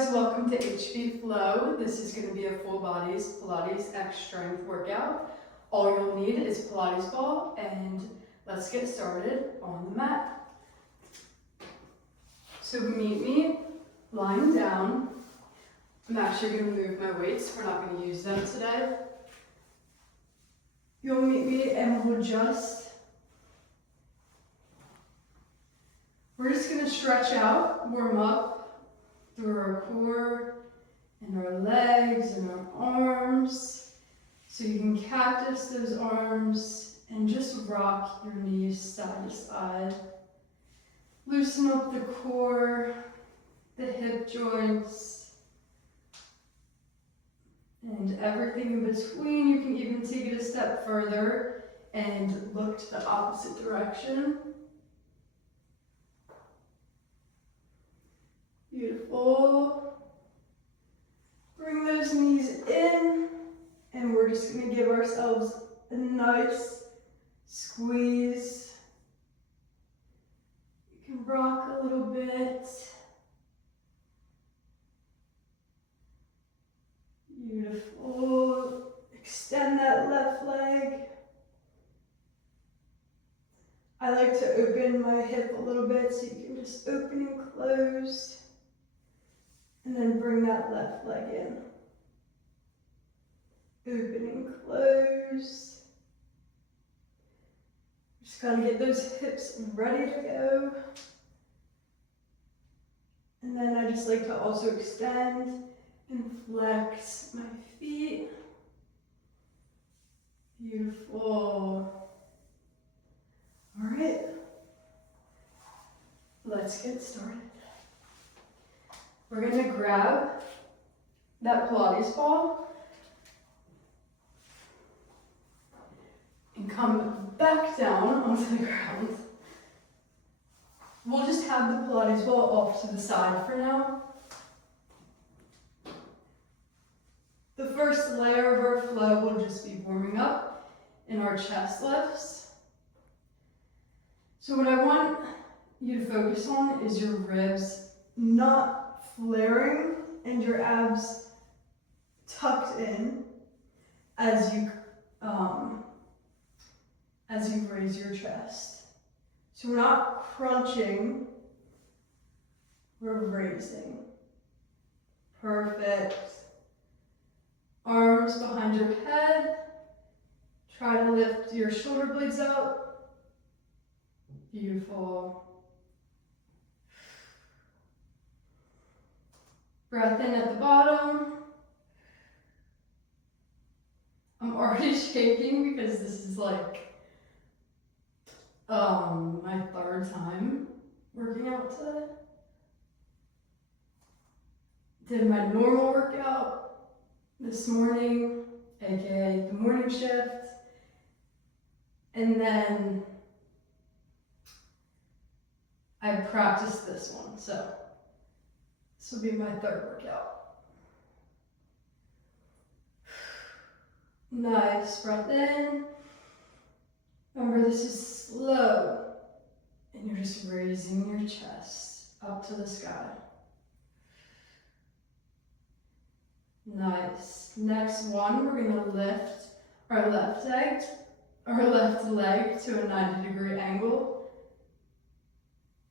guys, welcome to HB Flow. This is going to be a full bodies Pilates X strength workout. All you'll need is Pilates ball, and let's get started on the mat. So meet me lying down. I'm actually going to move my weights. We're not going to use them today. You'll meet me and we're just going to stretch out, warm up through our core and our legs and our arms. So you can cactus those arms and just rock your knees side to side. Loosen up the core, the hip joints, and everything in between. You can even take it a step further and look to the opposite direction. Beautiful. Bring those knees in, and we're just going to give ourselves a nice squeeze. You can rock a little bit. Beautiful. Extend that left leg. I like to open my hip a little bit, so you can just open and close. And then bring that left leg in. Open and close. Just gotta get those hips ready to go. And then I just like to also extend and flex my feet. Beautiful. All right, let's get started. We're going to grab that Pilates ball and come back down onto the ground. We'll just have the Pilates ball off to the side for now. The first layer of our flow will just be warming up in our chest lifts. So what I want you to focus on is your ribs not flaring and your abs tucked in as you raise your chest. So we're not crunching, we're raising. Perfect. Arms behind your head. Try to lift your shoulder blades up. Beautiful. Breath in at the bottom. I'm already shaking because this is like my third time working out today. Did my normal workout this morning, aka the morning shift, and then I practiced this one, so this will be my third workout. Nice, breath in. Remember, this is slow, and you're just raising your chest up to the sky. Nice. Next one, we're going to lift our left leg to a 90-degree angle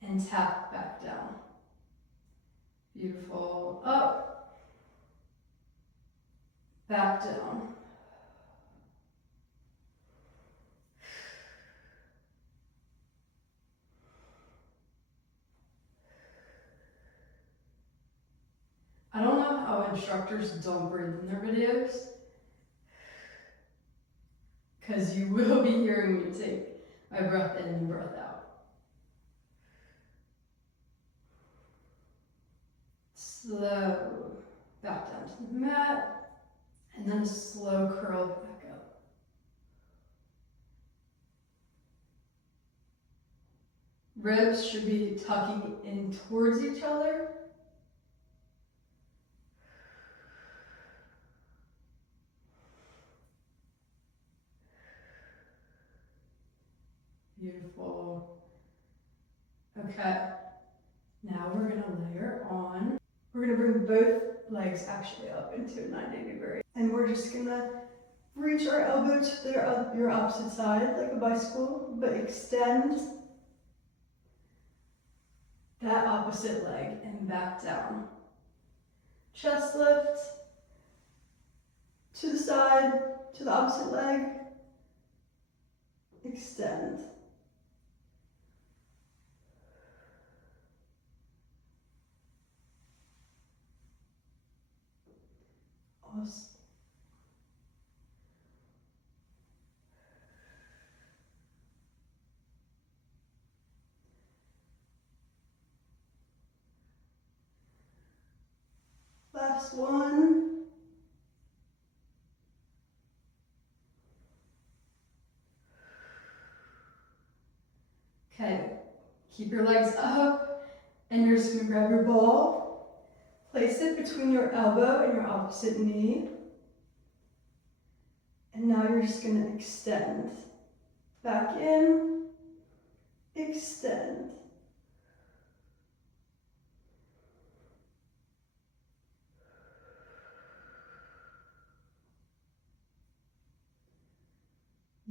and tap back down. Beautiful. Up, back down. I don't know how instructors don't breathe in their videos, because you will be hearing me take my breath in and breath out. Slow back down to the mat, and then a slow curl back up. Ribs should be tucking in towards each other. Beautiful. Okay, now we're going to layer on. We're going to bring both legs actually up into a 90 degree. And we're just gonna reach our elbow to your opposite side like a bicycle, but extend that opposite leg and back down. Chest lift to the side, to the opposite leg, extend. Awesome. Last one. Okay, keep your legs up, and you're just gonna grab your ball, place it between your elbow and your opposite knee, and now you're just gonna extend. Back in, extend.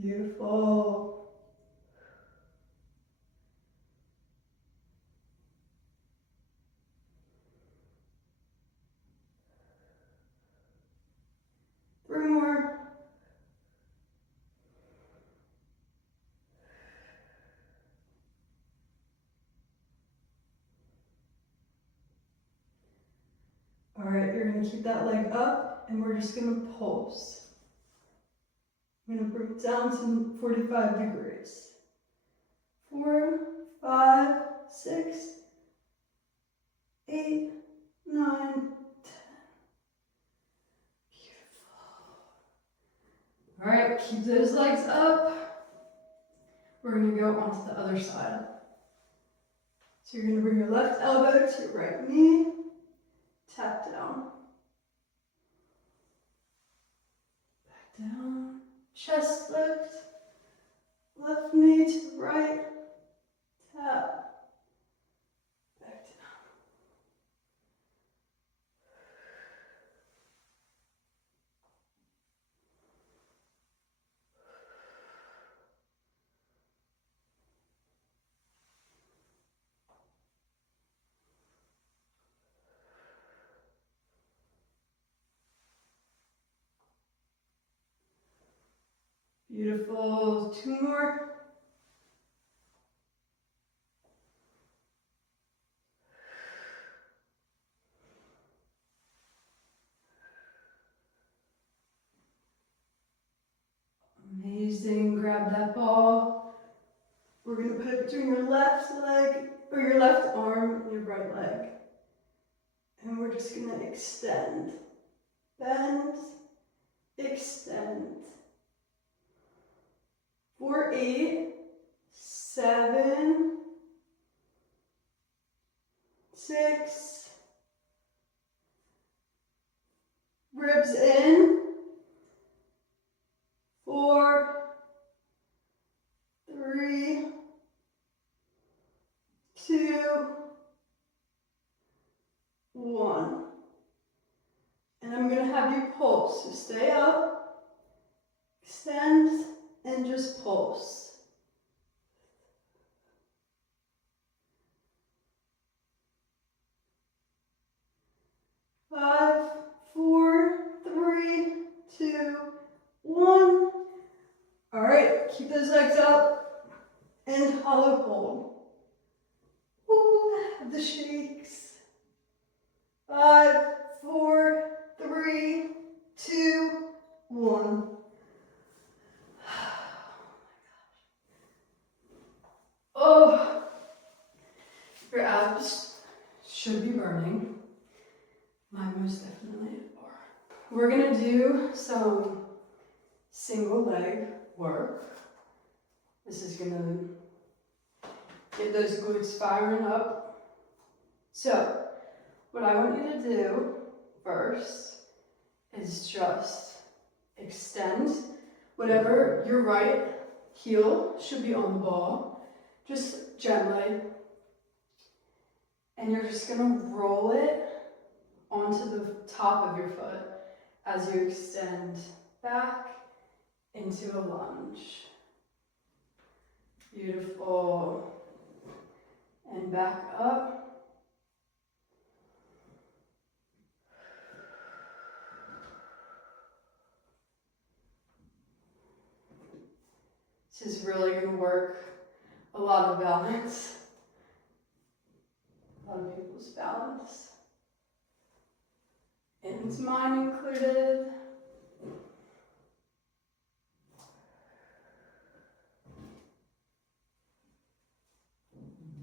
Beautiful. Three more. All right, you're gonna keep that leg up, and we're just gonna pulse. I'm gonna bring it down to 45 degrees. 4, 5, 6, 8, 9, 10. Beautiful. All right, keep those legs up. We're gonna go onto the other side. So you're gonna bring your left elbow to your right knee, tap down. Back down, chest lift, left knee to the right, tap, back down. Beautiful, 2 more. Amazing, grab that ball. We're gonna put it between your left leg, or your left arm and your right leg. And we're just gonna extend, bend, extend. 4, 8, 7, 6, ribs in, 4, 3, 2, 1. And I'm going to have you pulse. So stay up, extend, and just pulse. 5, 4, 3, 2, 1. All right, keep those legs up and hollow hold. Ooh, the shakes. 5, 4, 3, 2, 1. Oh, your abs should be burning. Mine most definitely are. We're gonna do some single leg work. This is gonna get those glutes firing up. So, what I want you to do first is just extend whatever your right heel should be on the ball, just gently, and you're just gonna roll it on onto the top of your foot as you extend back into a lunge. Beautiful. And back up. This is really going to work a lot of balance. A lot of people's balance. And mine included.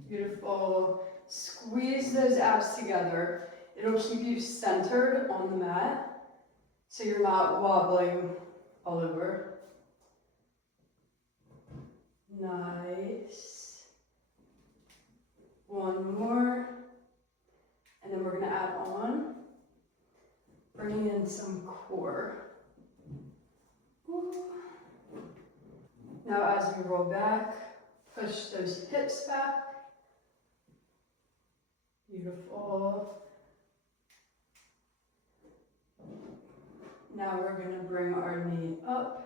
Beautiful. Squeeze those abs together. It'll keep you centered on the mat, so you're not wobbling all over. Nice. One more. And then we're going to add on, bringing in some core. Ooh. Now as you roll back, push those hips back. Beautiful. Now we're going to bring our knee up.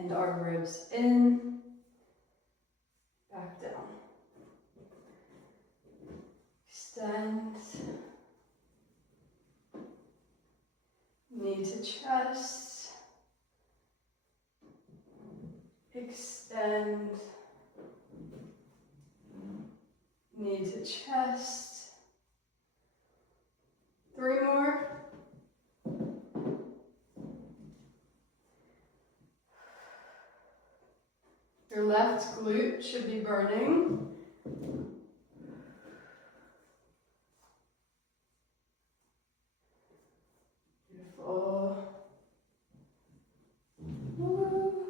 And our ribs in, back down. Extend. Knee to chest. Extend. Knee to chest. 3 more. Your left glute should be burning. Beautiful. Woo.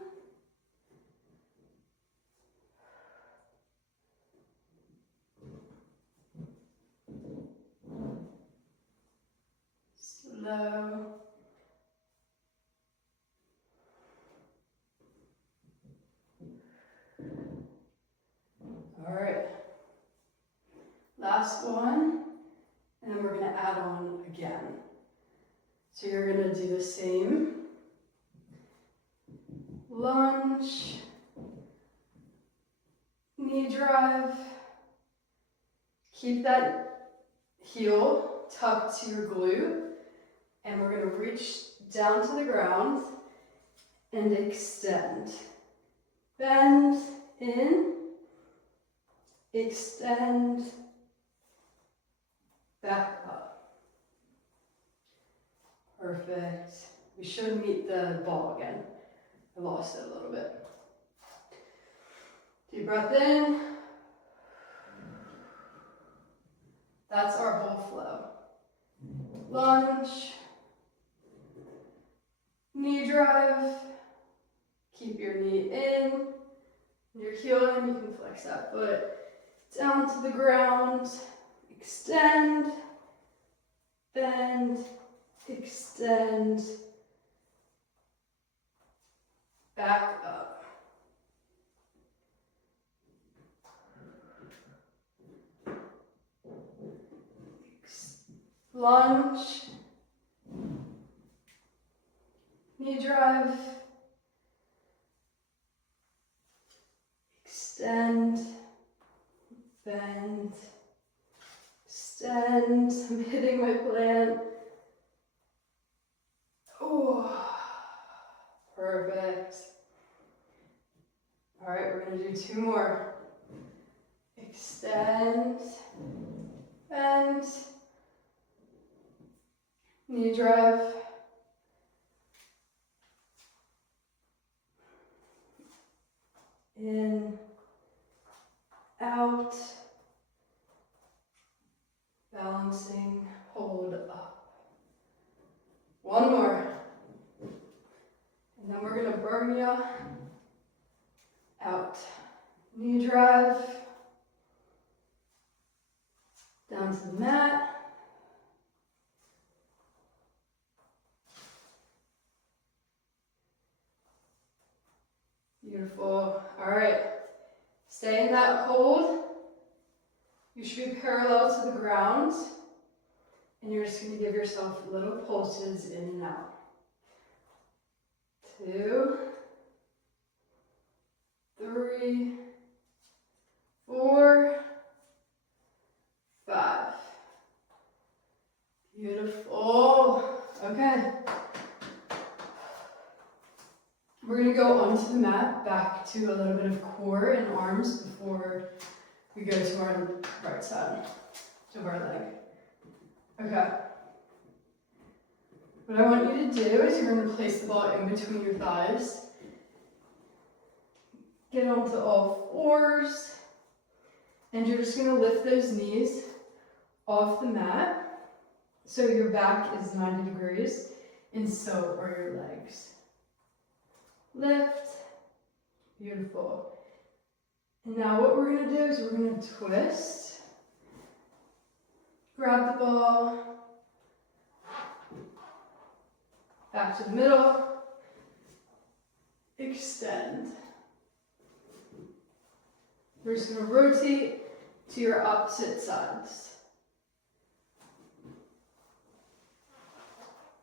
Slow. All right. Last one, and then we're going to add on again. So you're going to do the same. Lunge, knee drive. Keep that heel tucked to your glute, and we're going to reach down to the ground and extend. Bend in, extend, back up. Perfect. We should meet the ball again. I lost it a little bit. Deep breath in. That's our whole flow. Lunge. Knee drive. Keep your knee in. Your heel in, you can flex that foot down to the ground. Extend. Bend. Extend. Back up. Lunge. Knee drive. Extend. Bend. Extend. I'm hitting my plant. Oh, perfect. All right, we're going to do 2 more. Extend, bend, knee drive, in, out, balancing, hold up. 1 more. And then we're going to burn you out. Knee drive, down to the mat. Beautiful. All right. Stay in that hold. should be parallel to the ground, and you're just going to give yourself little pulses in and out. 2, 3, 4, 5. Beautiful. Okay. We're going to go onto the mat, back to a little bit of core and arms before we go to our right side of our leg. Okay. What I want you to do is you're going to place the ball in between your thighs. Get onto all fours. And you're just going to lift those knees off the mat. So your back is 90 degrees, and so are your legs. Lift. Beautiful. And now what we're going to do is we're going to twist. Grab the ball. Back to the middle. Extend. We're just going to rotate to your opposite sides.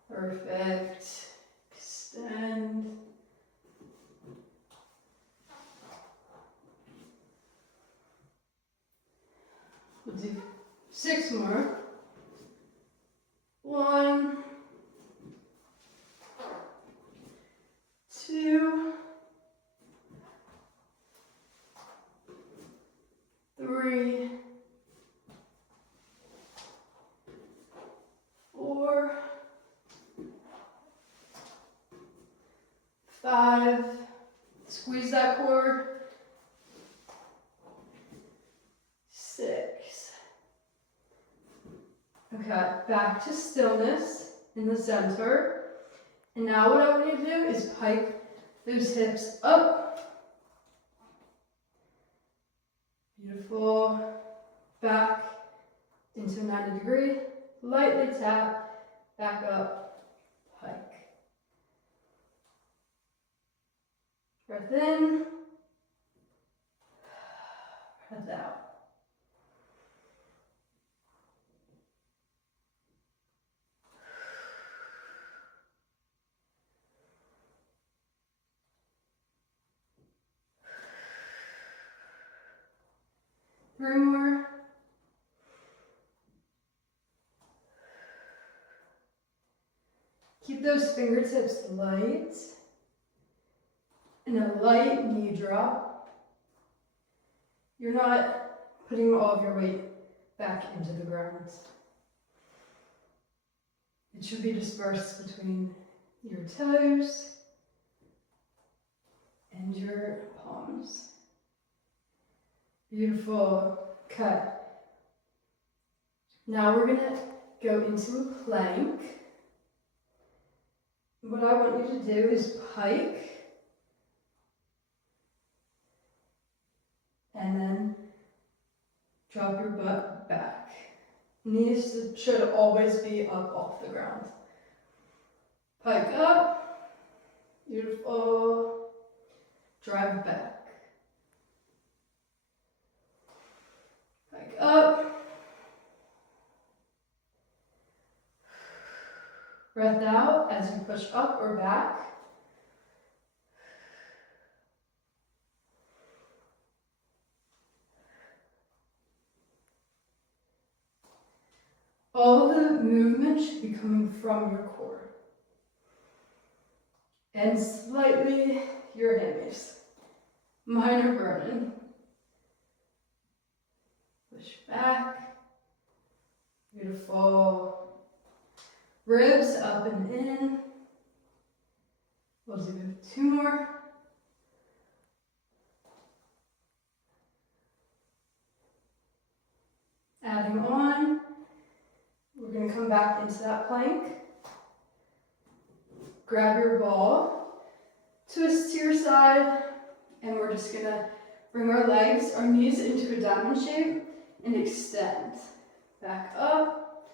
Perfect. Extend. We'll do 6 more. 1, 2, 3, 4, 5. Squeeze that core. 6. Okay, back to stillness in the center. And now what I want you to do is pike those hips up. Beautiful. Back into a 90 degree. Lightly tap. Back up. Pike. Breath in. Breath out. Three more. Keep those fingertips light. And a light knee drop. You're not putting all of your weight back into the ground. It should be dispersed between your toes and your palms. Beautiful. Okay. Now we're going to go into a plank. What I want you to do is pike. And then drop your butt back. Knees should always be up off the ground. Pike up. Beautiful. Drive back. Pike up. Breath out as you push up or back. All the movement should be coming from your core. And slightly your hammies. Mine are burning. Push back. Beautiful. Ribs up and in. We'll do 2 more. Adding on. We're going to come back into that plank. Grab your ball, twist to your side, and we're just going to bring our legs, our knees into a diamond shape and extend. Back up,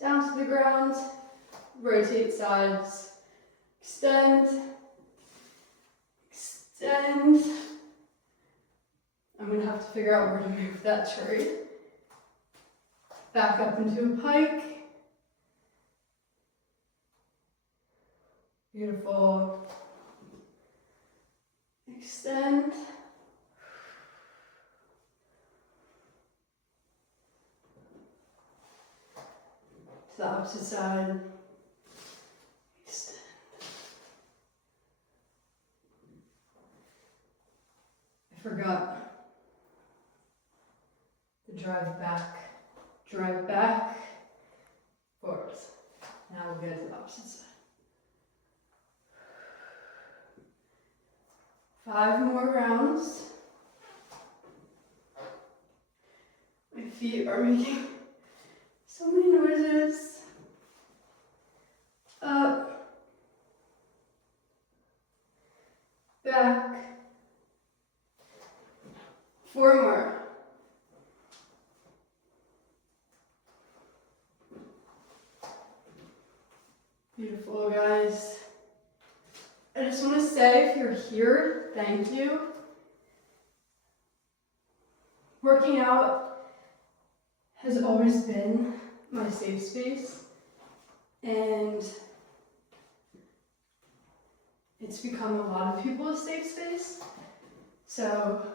down to the ground, rotate sides, extend, extend. I'm going to have to figure out where to move that tree. Back up into a pike. Beautiful. Extend. To the opposite side. Extend. I forgot the drive back. Drive back. Forwards. Now we'll go to the opposite side. 5 more rounds. My feet are making so many noises. Up. Back. 4 more. Beautiful, guys. I just want to say, if you're here, thank you. Working out has always been my safe space, and it's become a lot of people's safe space. So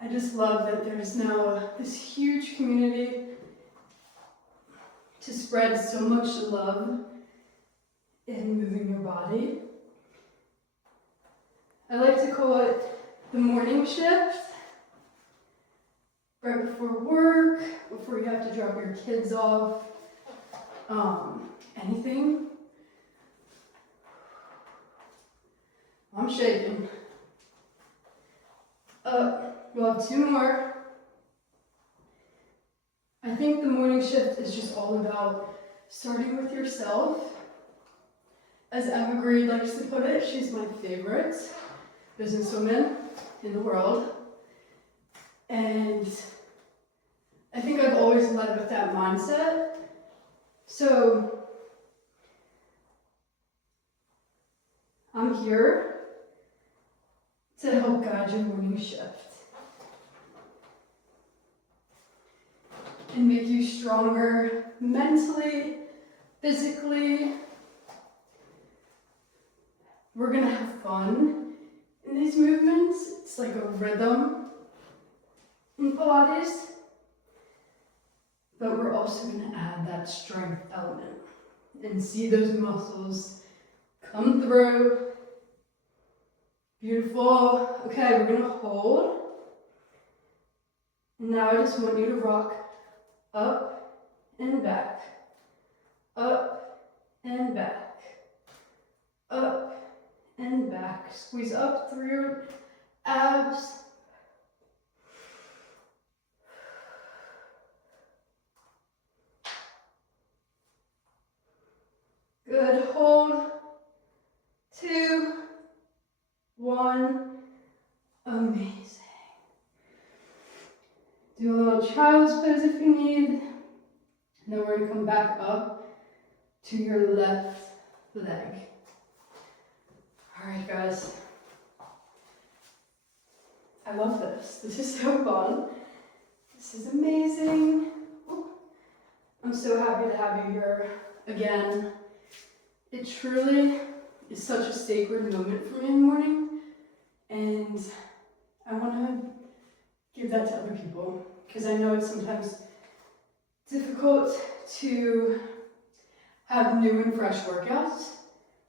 I just love that there's now this huge community to spread so much love in moving your body. I like to call it the morning shift. Right before work, before you have to drop your kids off, anything. I'm shaking. We'll have 2 more. I think the morning shift is just all about starting with yourself. As Emma Green likes to put it, she's my favorite businesswoman in the world. And I think I've always led with that mindset. So I'm here to help guide your morning shift and make you stronger mentally, physically. We're gonna have fun in these movements. It's like a rhythm in Pilates, but we're also gonna add that strength element and see those muscles come through. Beautiful. Okay, we're gonna hold. Now I just want you to rock up and back, up and back, up and back. Squeeze up through your abs. Good. Hold. 2, 1. Amazing. Do a little child's pose if you need. And then we're going to come back up to your left leg. All right, guys. I love this. This is so fun. This is amazing. Ooh. I'm so happy to have you here again. It truly is such a sacred moment for me in the morning, and I want to give that to other people because I know it's sometimes difficult to have new and fresh workouts.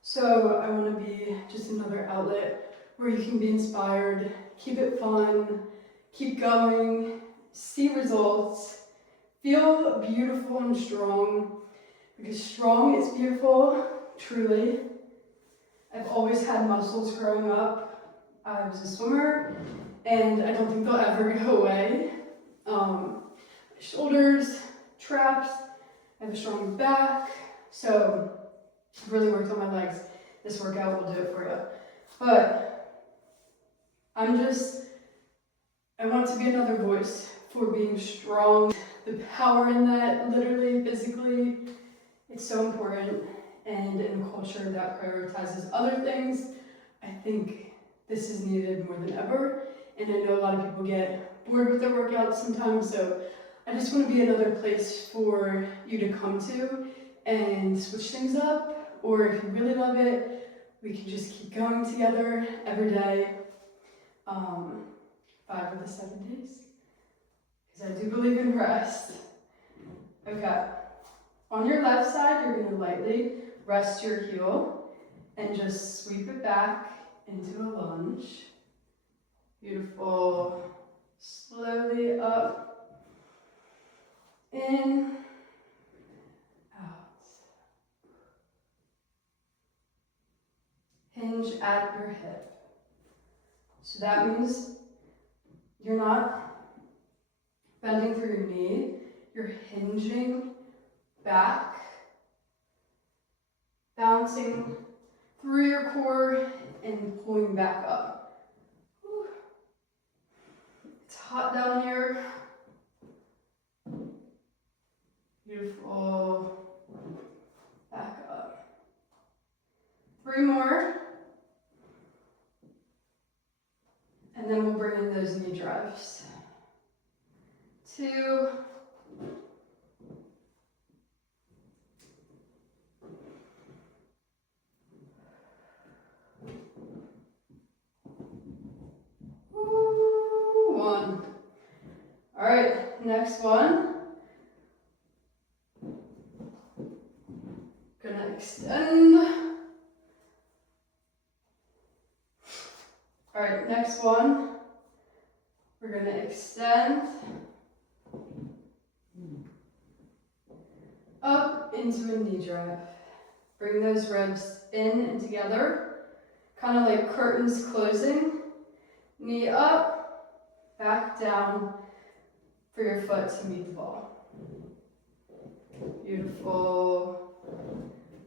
So I want to be just another outlet where you can be inspired, keep it fun, keep going, see results, feel beautiful and strong, because strong is beautiful, truly. I've always had muscles growing up. I was a swimmer, and I don't think they'll ever go away. Shoulders, traps, I have a strong back, so I've really worked on my legs. This workout will do it for you. But I want to be another voice for being strong. The power in that, literally, physically, it's so important. And in a culture that prioritizes other things, I think this is needed more than ever. And I know a lot of people get bored with their workouts sometimes, so I just want to be another place for you to come to and switch things up, or if you really love it, we can just keep going together every day, 5 of the 7 days, because I do believe in rest. Okay, on your left side, you're going to lightly rest your heel and just sweep it back into a lunge. Beautiful. Slowly up, in, out. Hinge at your hip. So that means you're not bending through your knee, you're hinging back, bouncing through your core and pulling back up. Whew. It's hot down here. Beautiful. Back up. 3 more. And then we'll bring in those knee drives. 2. 1. All right, next one. Gonna extend. All right, next one. We're gonna extend up into a knee drive. Bring those ribs in and together, kind of like curtains closing. Knee up, back down for your foot to meet the ball. Beautiful.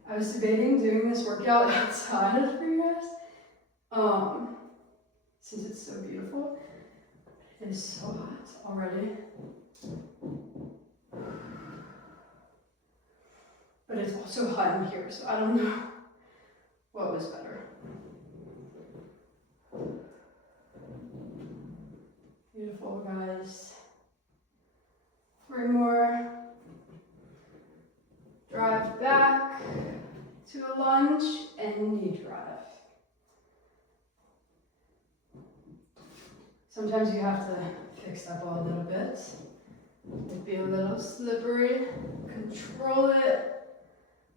I was debating doing this workout outside for you guys, since it's so beautiful. It is so hot already. But it's also hot in here, so I don't know what was better. Beautiful, guys. 3 more. Drive back to a lunge and knee drive. Sometimes you have to fix that ball a little bit. It'd be a little slippery. Control it.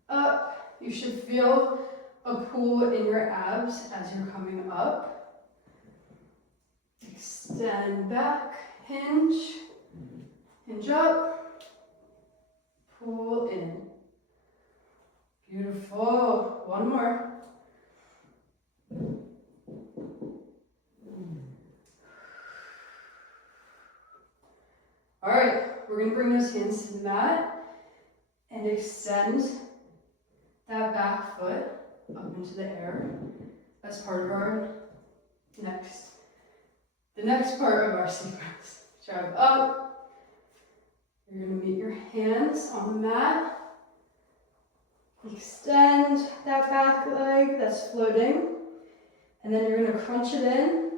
Up. You should feel a pull in your abs as you're coming up. Extend back, hinge, hinge up, pull in. Beautiful. 1 more. All right, we're gonna bring those hands to the mat and extend that back foot up into the air. That's part of our the next part of our sequence. Drive up. You're gonna meet your hands on the mat. Extend that back leg that's floating. And then you're gonna crunch it in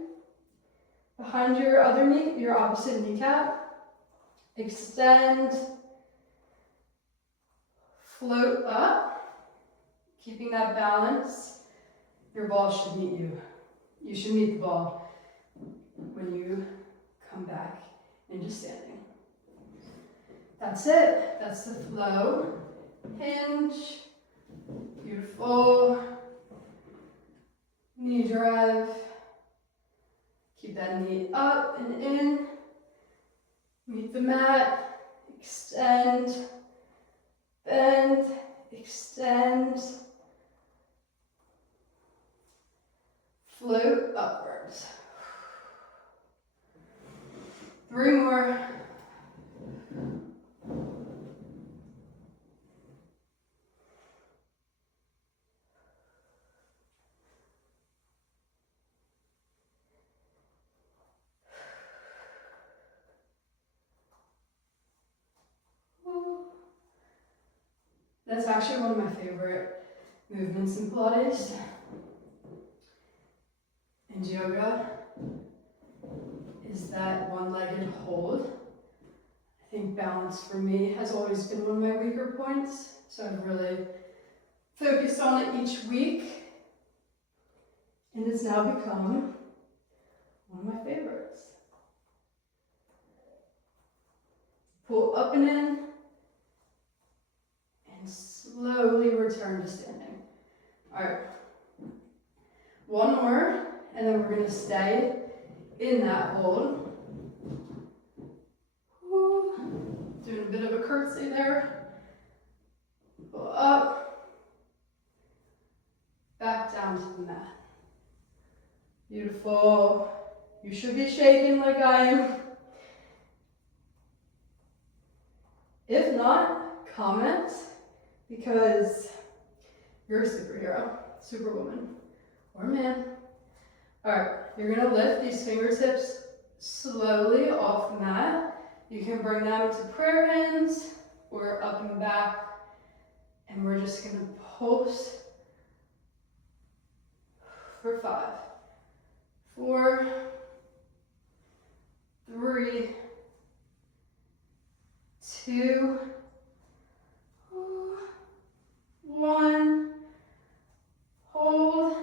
behind your other knee, your opposite kneecap. Extend, float up, keeping that balance. Your ball should meet you. You should meet the ball when you come back into standing. That's it. That's the flow. Hinge. Beautiful. Knee drive. Keep that knee up and in. Meet the mat. Extend. Bend. Extend. Float upwards. 3 more. That's actually one of my favorite movements in Pilates and yoga, is that one-legged hold. I think balance for me has always been one of my weaker points. So I've really focused on it each week. And it's now become one of my favorites. Pull up and in, and slowly return to standing. All right, one more, and then we're gonna stay in that hold. Woo. Doing a bit of a curtsy there. Pull up, back down to the mat. Beautiful. You should be shaking like I am. If not, comment, because you're a superhero, superwoman, or man. All right, you're gonna lift these fingertips slowly off the mat. You can bring them to prayer hands or up and back, and we're just gonna pulse for 5, 4, 3, 2, 1. Hold.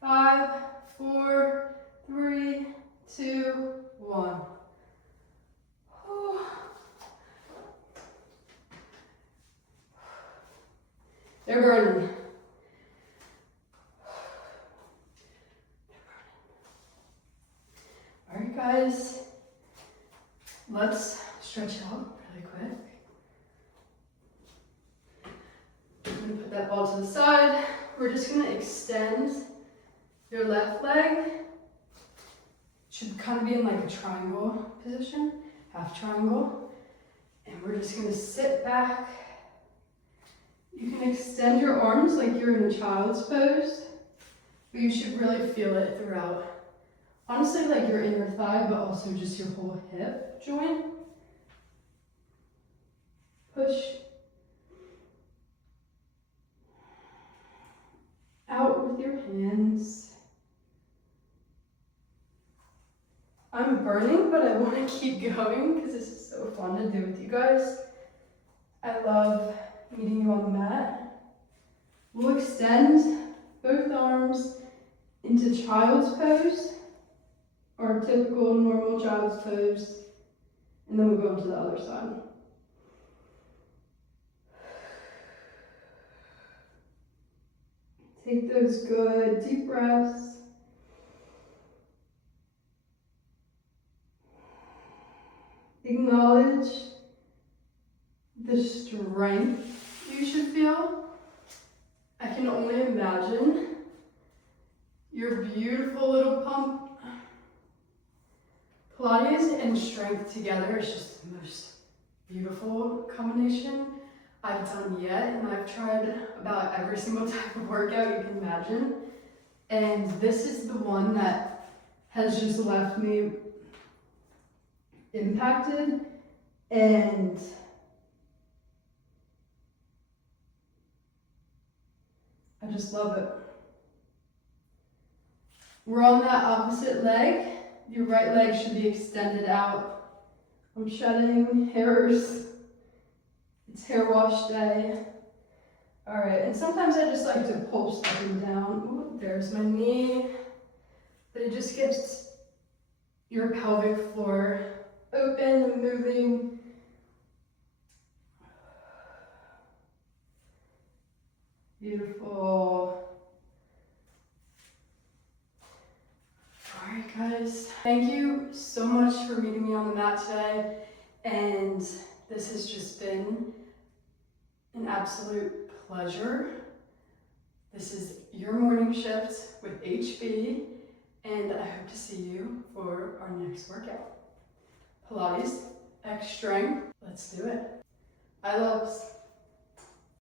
5, 4, 3, 2, 1. They're burning. All right, guys, let's stretch out really quick. I'm gonna put that ball to the side. We're just gonna extend your left leg. It should kind of be in like a triangle position, half triangle. And we're just gonna sit back. You can extend your arms like you're in a child's pose, but you should really feel it throughout. Honestly, like your inner thigh, but also just your whole hip joint. Push out with your hands. I'm burning, but I want to keep going because this is so fun to do with you guys. I love meeting you on the mat. We'll extend both arms into child's pose, or typical normal child's pose, and then we'll go into the other side. Take those good deep breaths. Acknowledge the strength you should feel. I can only imagine your beautiful little pump. Pilates and strength together is just the most beautiful combination I've done yet, and I've tried about every single type of workout you can imagine, and this is the one that has just left me impacted, and I just love it. We're on that opposite leg. Your right leg should be extended out. I'm shedding hairs. It's hair wash day. All right, and sometimes I just like to pulse up and down. Ooh, there's my knee. But it just gets your pelvic floor open and moving. Beautiful. All right, guys. Thank you so much for meeting me on the mat today. And this has just been an absolute pleasure. This is your morning shift with HB, and I hope to see you for our next workout. Pilates, X strength, let's do it. I love